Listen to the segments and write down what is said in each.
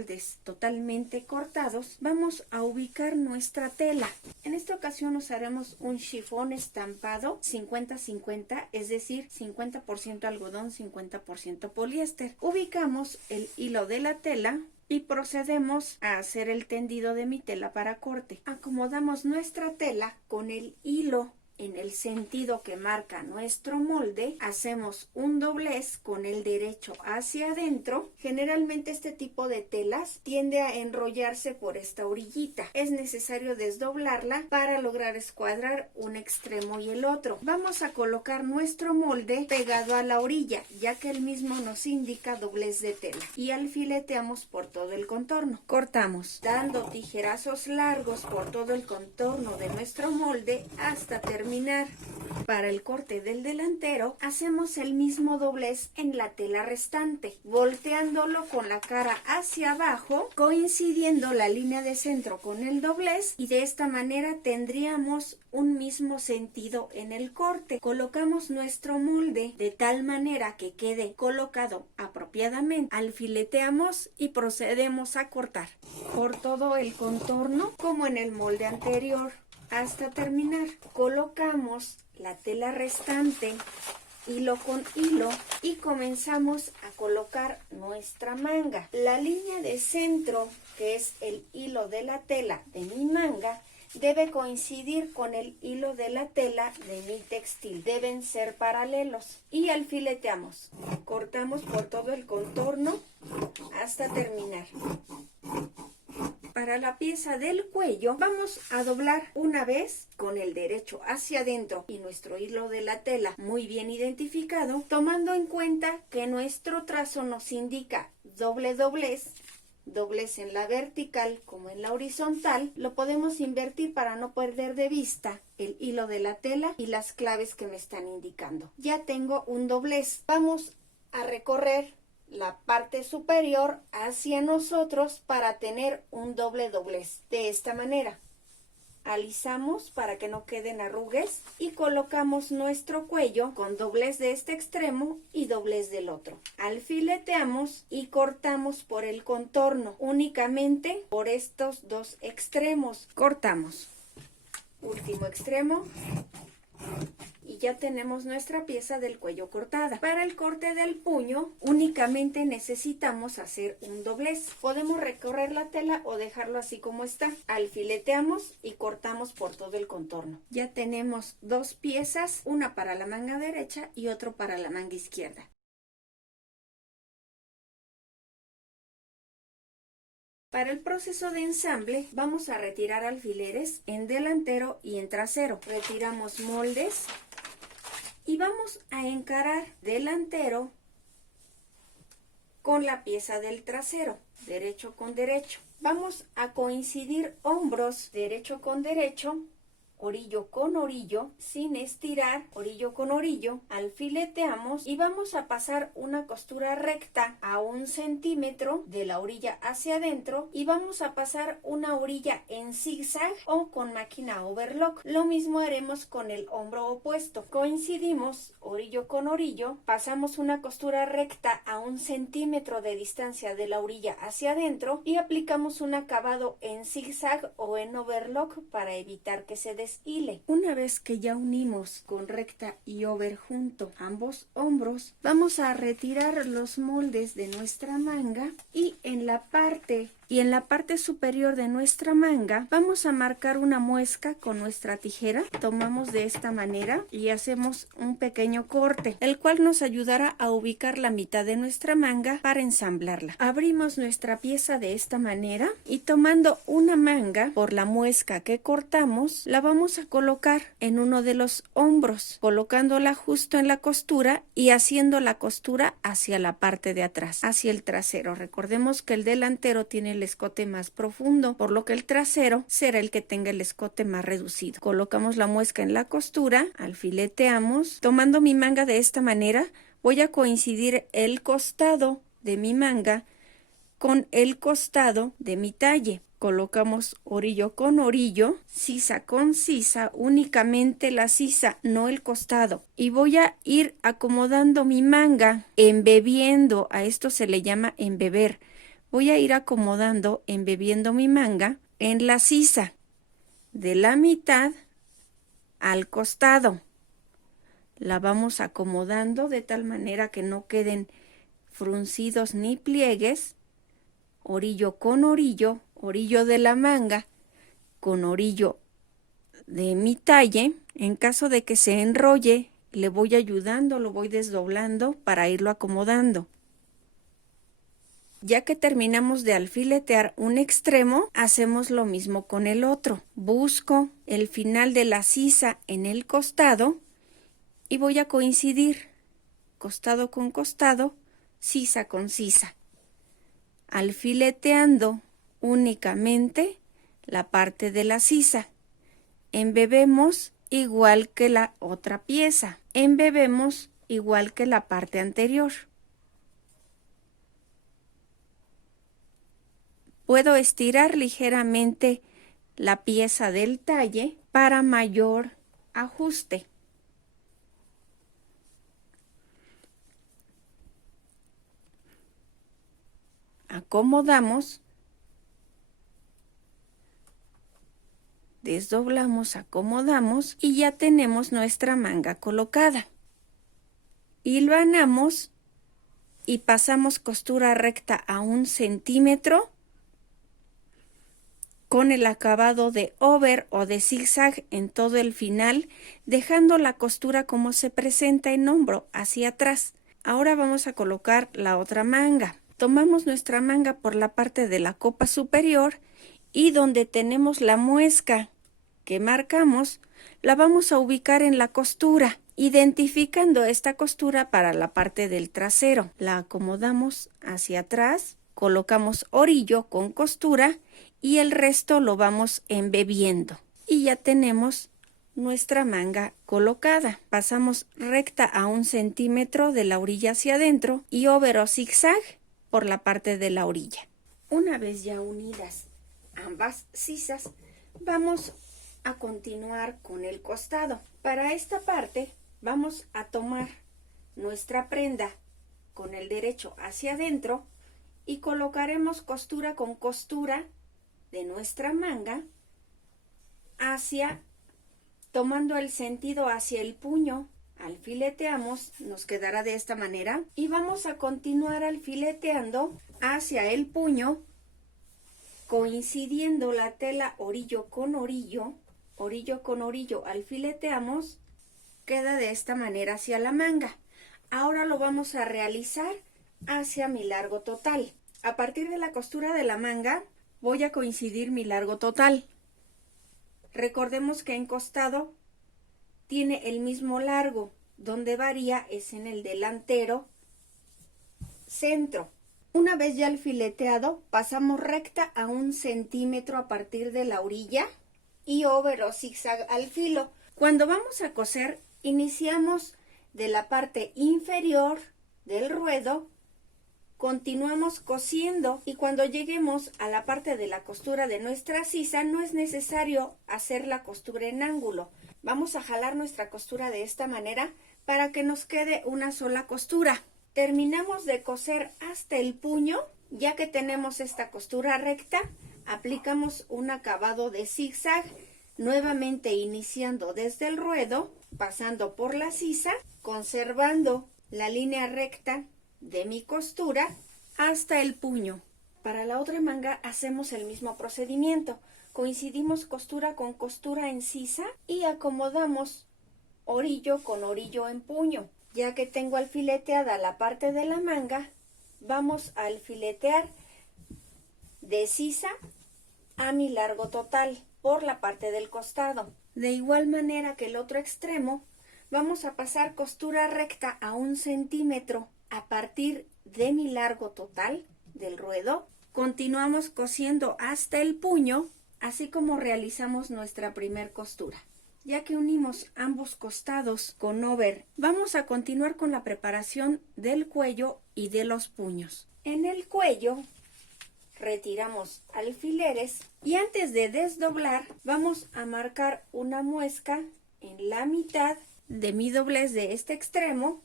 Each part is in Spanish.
moldes totalmente cortados, vamos a ubicar nuestra tela. En esta ocasión usaremos un chifón estampado 50-50, es decir, 50% algodón, 50% poliéster. Ubicamos el hilo de la tela y procedemos a hacer el tendido de mi tela para corte. Acomodamos nuestra tela con el hilo en el sentido que marca nuestro molde, hacemos un doblez con el derecho hacia adentro. Generalmente este tipo de telas tiende a enrollarse por esta orillita. Es necesario desdoblarla para lograr escuadrar un extremo y el otro. Vamos a colocar nuestro molde pegado a la orilla, ya que el mismo nos indica doblez de tela, y alfileteamos por todo el contorno. Cortamos dando tijerazos largos por todo el contorno de nuestro molde hasta terminar. Para el corte del delantero hacemos el mismo doblez en la tela restante, volteándolo con la cara hacia abajo, coincidiendo la línea de centro con el doblez, y de esta manera tendríamos un mismo sentido en el corte. Colocamos nuestro molde de tal manera que quede colocado apropiadamente, alfileteamos y procedemos a cortar por todo el contorno como en el molde anterior. Hasta terminar, colocamos la tela restante hilo con hilo y comenzamos a colocar nuestra manga. La línea de centro, que es el hilo de la tela de mi manga, debe coincidir con el hilo de la tela de mi textil. Deben ser paralelos y alfileteamos. Cortamos por todo el contorno hasta terminar. Para la pieza del cuello vamos a doblar una vez con el derecho hacia adentro y nuestro hilo de la tela muy bien identificado, tomando en cuenta que nuestro trazo nos indica doble doblez, doblez en la vertical como en la horizontal. Lo podemos invertir para no perder de vista el hilo de la tela y las claves que me están indicando. Ya tengo un doblez. Vamos a recorrer la parte superior hacia nosotros para tener un doble doblez. De esta manera alisamos para que no queden arrugues y colocamos nuestro cuello con doblez de este extremo y doblez del otro. Alfileteamos y cortamos por el contorno, únicamente por estos dos extremos. Cortamos último extremo y ya tenemos nuestra pieza del cuello cortada. Para el corte del puño únicamente necesitamos hacer un doblez. Podemos recorrer la tela o dejarlo así como está. Alfileteamos y cortamos por todo el contorno. Ya tenemos dos piezas, una para la manga derecha y otro para la manga izquierda. Para el proceso de ensamble vamos a retirar alfileres en delantero y en trasero. Retiramos moldes y vamos a encarar delantero con la pieza del trasero, derecho con derecho. Vamos a coincidir hombros, derecho con derecho, orillo con orillo, sin estirar, orillo con orillo, alfileteamos y vamos a pasar una costura recta a 1 centímetro de la orilla hacia adentro y vamos a pasar una orilla en zigzag o con máquina overlock. Lo mismo haremos con el hombro opuesto. Coincidimos orillo con orillo, pasamos una costura recta a 1 centímetro de distancia de la orilla hacia adentro y aplicamos un acabado en zigzag o en overlock para evitar que se deshile. Una vez que ya unimos con recta y over junto ambos hombros, vamos a retirar los moldes de nuestra manga y en la parte superior de nuestra manga vamos a marcar una muesca con nuestra tijera. Tomamos de esta manera y hacemos un pequeño corte, el cual nos ayudará a ubicar la mitad de nuestra manga para ensamblarla. Abrimos nuestra pieza de esta manera y tomando una manga por la muesca que cortamos, la vamos a colocar en uno de los hombros, colocándola justo en la costura y haciendo la costura hacia la parte de atrás, hacia el trasero. Recordemos que el delantero tiene el escote más profundo, por lo que el trasero será el que tenga el escote más reducido. Colocamos la muesca en la costura, alfileteamos. Tomando mi manga de esta manera, voy a coincidir el costado de mi manga con el costado de mi talle. Colocamos orillo con orillo, sisa con sisa, únicamente la sisa, no el costado. Y voy a ir acomodando mi manga, embebiendo, a esto se le llama embeber. voy a ir acomodando, embebiendo mi manga en la sisa, de la mitad al costado. La vamos acomodando de tal manera que no queden fruncidos ni pliegues, orillo con orillo, orillo de la manga con orillo de mi talle. En caso de que se enrolle, le voy ayudando, lo voy desdoblando para irlo acomodando. Ya que terminamos de alfiletear un extremo, hacemos lo mismo con el otro. Busco el final de la sisa en el costado y voy a coincidir costado con costado, sisa con sisa, alfileteando únicamente la parte de la sisa. Embebemos igual que la otra pieza. Embebemos igual que la parte anterior. Puedo estirar ligeramente la pieza del talle para mayor ajuste. Acomodamos, desdoblamos, acomodamos y ya tenemos nuestra manga colocada. Hilvanamos y pasamos costura recta a 1 centímetro con el acabado de over o de zigzag en todo el final, dejando la costura como se presenta en hombro, hacia atrás. Ahora vamos a colocar la otra manga. Tomamos nuestra manga por la parte de la copa superior y donde tenemos la muesca que marcamos, la vamos a ubicar en la costura, identificando esta costura para la parte del trasero. La acomodamos hacia atrás, colocamos orillo con costura y el resto lo vamos embebiendo. Y ya tenemos nuestra manga colocada. Pasamos recta a 1 centímetro de la orilla hacia adentro y over o zigzag por la parte de la orilla. Una vez ya unidas ambas sisas, vamos a continuar con el costado. Para esta parte vamos a tomar nuestra prenda con el derecho hacia adentro y colocaremos costura con costura de nuestra manga tomando el sentido hacia el puño. Alfileteamos, nos quedará de esta manera y vamos a continuar alfileteando hacia el puño, coincidiendo la tela orillo con orillo, alfileteamos, queda de esta manera hacia la manga. Ahora lo vamos a realizar hacia mi largo total. A partir de la costura de la manga voy a coincidir mi largo total. Recordemos que en costado tiene el mismo largo, donde varía es en el delantero centro. Una vez ya alfileteado, pasamos recta a 1 centímetro a partir de la orilla y over o zigzag al filo. Cuando vamos a coser, iniciamos de la parte inferior del ruedo, continuamos cosiendo y cuando lleguemos a la parte de la costura de nuestra sisa, no es necesario hacer la costura en ángulo. Vamos a jalar nuestra costura de esta manera para que nos quede una sola costura. Terminamos de coser hasta el puño. Ya que tenemos esta costura recta, aplicamos un acabado de zigzag, nuevamente iniciando desde el ruedo, pasando por la sisa, conservando la línea recta de mi costura hasta el puño. Para la otra manga hacemos el mismo procedimiento. Coincidimos costura con costura en sisa y acomodamos orillo con orillo en puño. Ya que tengo alfileteada la parte de la manga, vamos a alfiletear de sisa a mi largo total por la parte del costado. De igual manera que el otro extremo, vamos a pasar costura recta a 1 centímetro a partir de mi largo total del ruedo. Continuamos cosiendo hasta el puño, así como realizamos nuestra primer costura. Ya que unimos ambos costados con over, vamos a continuar con la preparación del cuello y de los puños. En el cuello retiramos alfileres y antes de desdoblar vamos a marcar una muesca en la mitad de mi doblez de este extremo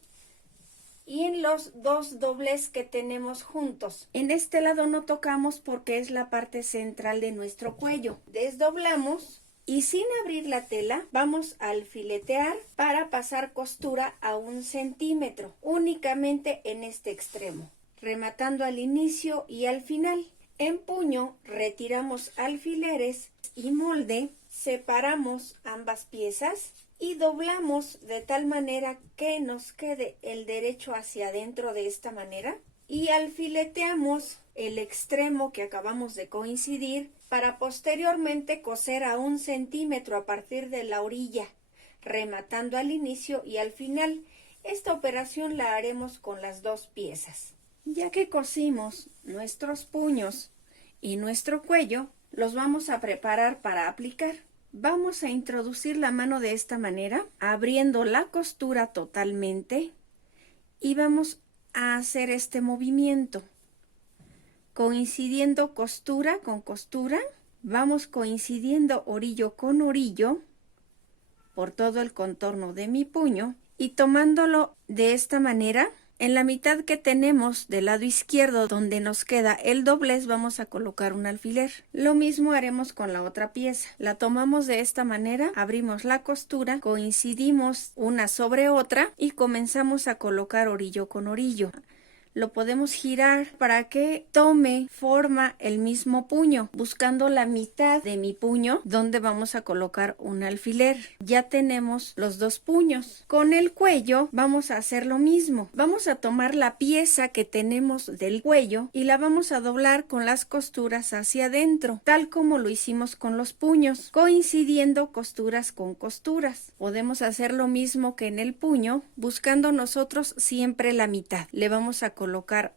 y en los dos dobles que tenemos juntos. En este lado no tocamos porque es la parte central de nuestro cuello. Desdoblamos y sin abrir la tela vamos a alfiletear para pasar costura a 1 centímetro, únicamente en este extremo, rematando al inicio y al final. En puño retiramos alfileres y molde, separamos ambas piezas y doblamos de tal manera que nos quede el derecho hacia adentro de esta manera y alfileteamos el extremo que acabamos de coincidir para posteriormente coser a 1 centímetro a partir de la orilla, rematando al inicio y al final. Esta operación la haremos con las dos piezas. Ya que cosimos nuestros puños y nuestro cuello, los vamos a preparar para aplicar. Vamos a introducir la mano de esta manera, abriendo la costura totalmente y vamos a hacer este movimiento. Coincidiendo costura con costura, vamos coincidiendo orillo con orillo por todo el contorno de mi puño y tomándolo de esta manera. En la mitad que tenemos del lado izquierdo donde nos queda el doblez vamos a colocar un alfiler. Lo mismo haremos con la otra pieza. La tomamos de esta manera, abrimos la costura, coincidimos una sobre otra y comenzamos a colocar orillo con orillo. Lo podemos girar para que tome forma el mismo puño, buscando la mitad de mi puño donde vamos a colocar un alfiler. Ya tenemos los dos puños. Con el cuello vamos a hacer lo mismo. Vamos a tomar la pieza que tenemos del cuello y la vamos a doblar con las costuras hacia adentro, tal como lo hicimos con los puños, coincidiendo costuras con costuras. Podemos hacer lo mismo que en el puño, buscando nosotros siempre la mitad. Le vamos a colocar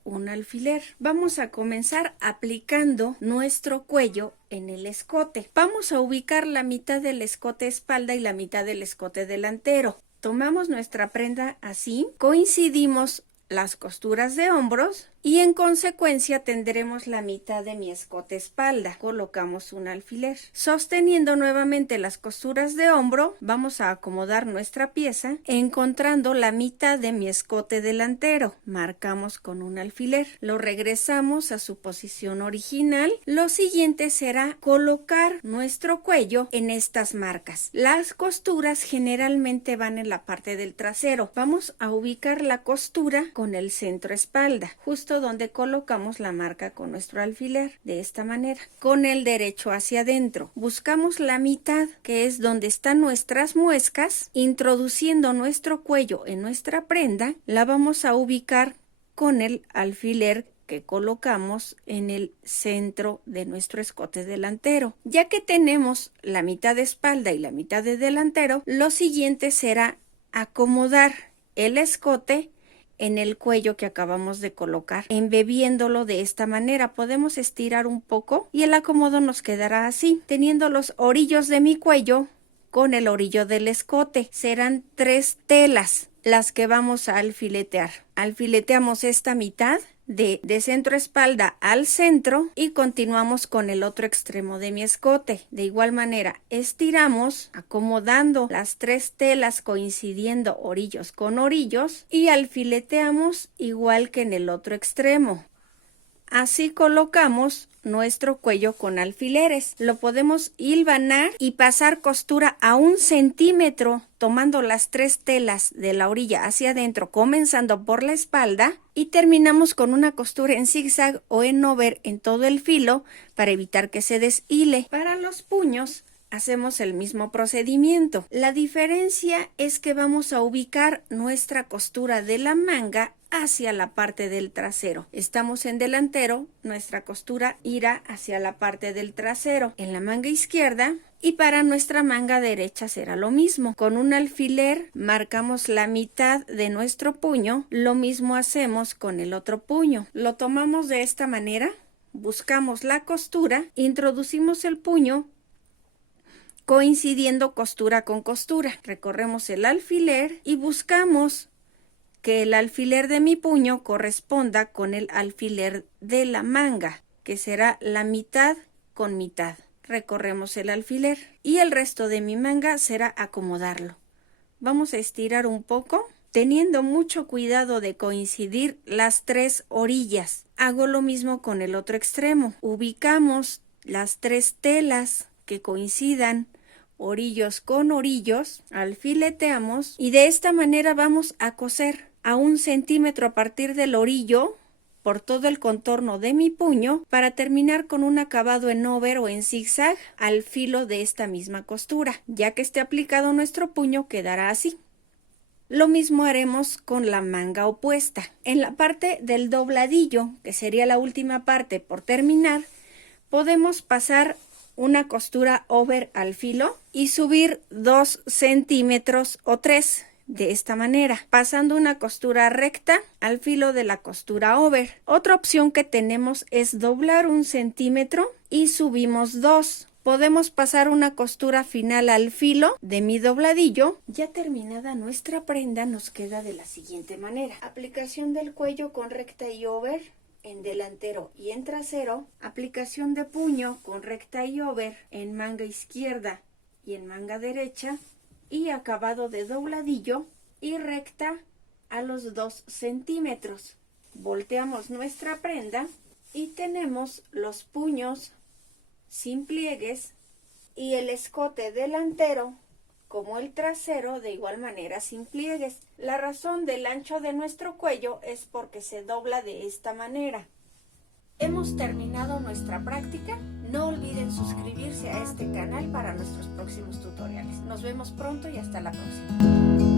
un alfiler. Vamos a comenzar aplicando nuestro cuello en el escote. Vamos a ubicar la mitad del escote espalda y la mitad del escote delantero. Tomamos nuestra prenda así, coincidimos las costuras de hombros y en consecuencia tendremos la mitad de mi escote espalda. Colocamos un alfiler. Sosteniendo nuevamente las costuras de hombro, vamos a acomodar nuestra pieza encontrando la mitad de mi escote delantero. Marcamos con un alfiler. Lo regresamos a su posición original. Lo siguiente será colocar nuestro cuello en estas marcas. Las costuras generalmente van en la parte del trasero. Vamos a ubicar la costura con el centro espalda, justo donde colocamos la marca con nuestro alfiler, de esta manera, con el derecho hacia adentro. Buscamos la mitad, que es donde están nuestras muescas, introduciendo nuestro cuello en nuestra prenda, la vamos a ubicar con el alfiler que colocamos en el centro de nuestro escote delantero. Ya que tenemos la mitad de espalda y la mitad de delantero, lo siguiente será acomodar el escote en el cuello que acabamos de colocar, embebiéndolo de esta manera. Podemos estirar un poco y el acomodo nos quedará así, teniendo los orillos de mi cuello con el orillo del escote. Serán 3 telas las que vamos a alfiletear. Alfileteamos esta mitad de centro espalda al centro y continuamos con el otro extremo de mi escote. De igual manera estiramos acomodando las 3 telas coincidiendo orillos con orillos y alfileteamos igual que en el otro extremo. Así colocamos nuestro cuello con alfileres. Lo podemos hilvanar y pasar costura a 1 centímetro, tomando las 3 telas de la orilla hacia adentro, comenzando por la espalda, y terminamos con una costura en zigzag o en over en todo el filo para evitar que se deshile. Para los puños hacemos el mismo procedimiento. La diferencia es que vamos a ubicar nuestra costura de la manga hacia la parte del trasero. Estamos en delantero, nuestra costura irá hacia la parte del trasero en la manga izquierda, y para nuestra manga derecha será lo mismo. Con un alfiler marcamos la mitad de nuestro puño, lo mismo hacemos con el otro puño. Lo tomamos de esta manera, buscamos la costura, introducimos el puño coincidiendo costura con costura. Recorremos el alfiler y buscamos que el alfiler de mi puño corresponda con el alfiler de la manga, que será la mitad con mitad. Recorremos el alfiler y el resto de mi manga será acomodarlo. Vamos a estirar un poco teniendo mucho cuidado de coincidir las tres orillas. Hago lo mismo con el otro extremo. Ubicamos las tres telas que coincidan orillos con orillos, alfileteamos y de esta manera vamos a coser a 1 centímetro a partir del orillo por todo el contorno de mi puño para terminar con un acabado en over o en zigzag al filo de esta misma costura. Ya que esté aplicado nuestro puño quedará así. Lo mismo haremos con la manga opuesta. En la parte del dobladillo, que sería la última parte por terminar, podemos pasar una costura over al filo y subir 2 centímetros o 3 de esta manera, pasando una costura recta al filo de la costura over. Otra opción que tenemos es doblar 1 centímetro y subimos 2. Podemos pasar una costura final al filo de mi dobladillo. Ya terminada nuestra prenda nos queda de la siguiente manera. Aplicación del cuello con recta y over en delantero y en trasero, aplicación de puño con recta y over en manga izquierda y en manga derecha y acabado de dobladillo y recta a los 2 centímetros. Volteamos nuestra prenda y tenemos los puños sin pliegues y el escote delantero como el trasero de igual manera sin pliegues. La razón del ancho de nuestro cuello es porque se dobla de esta manera. Hemos terminado nuestra práctica. No olviden suscribirse a este canal para nuestros próximos tutoriales. Nos vemos pronto y hasta la próxima.